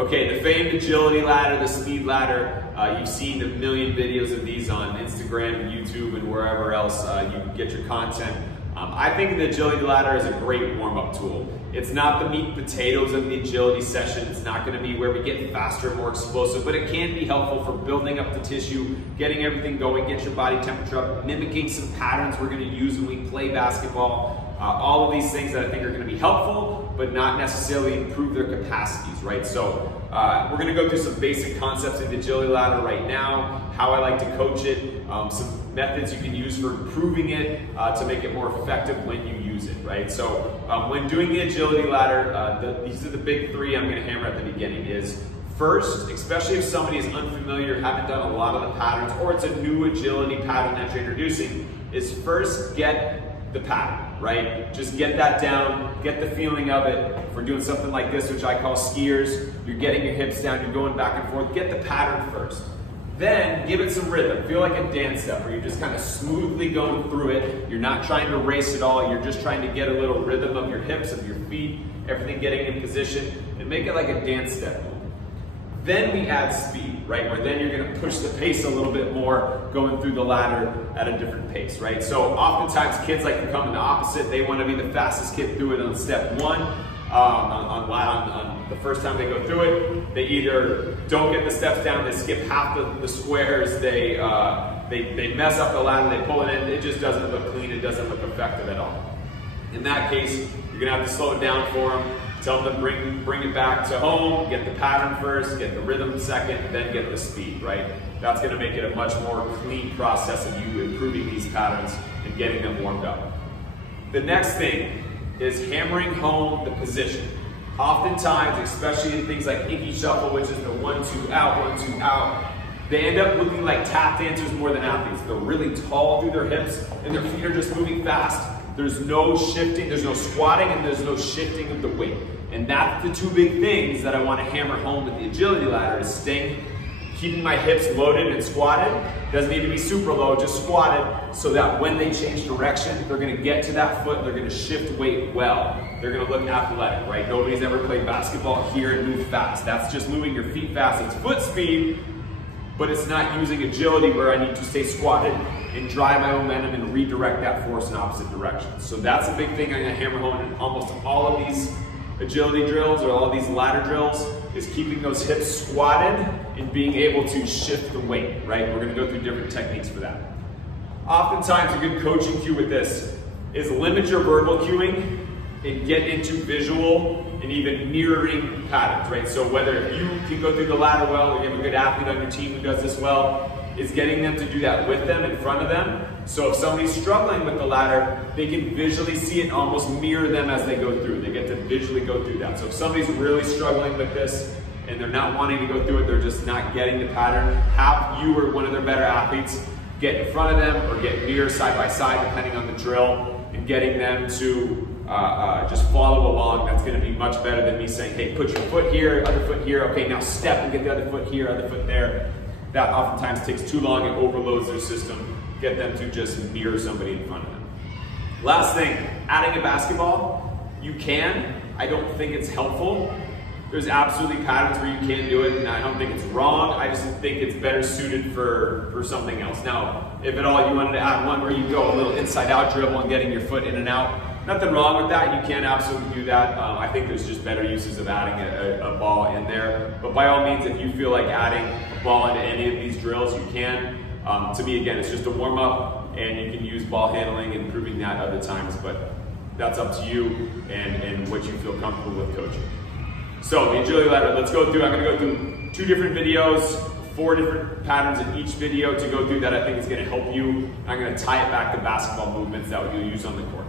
Okay, the famed agility ladder, the speed ladder, you've seen a million videos of these on Instagram and YouTube and wherever else you get your content. I think the agility ladder is a great warm-up tool. It's not the meat and potatoes of the agility session. It's not going to be where we get faster, more explosive, but it can be helpful for building up the tissue, getting everything going, get your body temperature up, mimicking some patterns we're going to use when we play basketball. All of these things that I think are going to be helpful, but not necessarily improve their capacities, right? So we're going to go through some basic concepts of the agility ladder right now, how I like to coach it, some methods you can use for improving it to make it more effective when you use it, right? So when doing the agility ladder, these are the big three I'm going to hammer at the beginning is first, especially if somebody is unfamiliar, haven't done a lot of the patterns, or it's a new agility pattern that you're introducing, is first get the pattern, right? Just get that down, get the feeling of it. If we're doing something like this, which I call skiers, you're getting your hips down, you're going back and forth, get the pattern first. Then give it some rhythm. Feel like a dance step where you're just kind of smoothly going through it. You're not trying to race at all. You're just trying to get a little rhythm of your hips, of your feet, everything getting in position, and make it like a dance step. Then we add speed, right? Where then you're going to push the pace a little bit more, going through the ladder at a different pace, right? So oftentimes kids like to come in the opposite. They want to be the fastest kid through it on step one. On the first time they go through it, they either don't get the steps down, they skip half the squares, they mess up the ladder, they pull it in, it just doesn't look clean, it doesn't look effective at all. In that case, you're gonna have to slow it down for them, tell them to bring it back to home, get the pattern first, get the rhythm second, then get the speed, right? That's gonna make it a much more clean process of you improving these patterns and getting them warmed up. The next thing is hammering home the position. Oftentimes, especially in things like Inky Shuffle, which is the 1-2 out, 1-2 out, they end up looking like tap dancers more than athletes. They're really tall through their hips and their feet are just moving fast. There's no shifting, there's no squatting, and there's no shifting of the weight. And that's the two big things that I want to hammer home with the agility ladder is keeping my hips loaded and squatted. Doesn't need to be super low, just squatted, so that when they change direction, they're gonna get to that foot, they're gonna shift weight well. They're gonna look athletic, right? Nobody's ever played basketball here and move fast. That's just moving your feet fast. It's foot speed, but it's not using agility where I need to stay squatted and drive my momentum and redirect that force in opposite directions. So that's a big thing I'm gonna hammer home in almost all of these agility drills or all of these ladder drills is keeping those hips squatted and being able to shift the weight, right? We're gonna go through different techniques for that. Oftentimes a good coaching cue with this is limit your verbal cueing and get into visual and even mirroring patterns, right? So whether you can go through the ladder well or you have a good athlete on your team who does this well, is getting them to do that with them, in front of them. So if somebody's struggling with the ladder, they can visually see it and almost mirror them as they go through. They get to visually go through that. So if somebody's really struggling with this and they're not wanting to go through it, they're just not getting the pattern, have you or one of their better athletes get in front of them or get near side by side, depending on the drill, and getting them to just follow along. That's gonna be much better than me saying, hey, put your foot here, other foot here, okay, now step and get the other foot here, other foot there. That oftentimes takes too long and overloads their system. Get them to just mirror somebody in front of them. Last thing, adding a basketball, you can. I don't think it's helpful. There's absolutely patterns where you can do it, and I don't think it's wrong. I just think it's better suited for something else. Now, if at all you wanted to add one where you go a little inside-out dribble and getting your foot in and out, nothing wrong with that. You can absolutely do that. I think there's just better uses of adding a ball in there. But by all means, if you feel like adding a ball into any of these drills, you can. To me, again, it's just a warm-up, and you can use ball handling and improving that other times, but that's up to you and what you feel comfortable with coaching. So the agility ladder, let's go through. I'm gonna go through 2 different videos, 4 different patterns in each video to go through that I think is gonna help you. I'm gonna tie it back to basketball movements that you'll use on the court.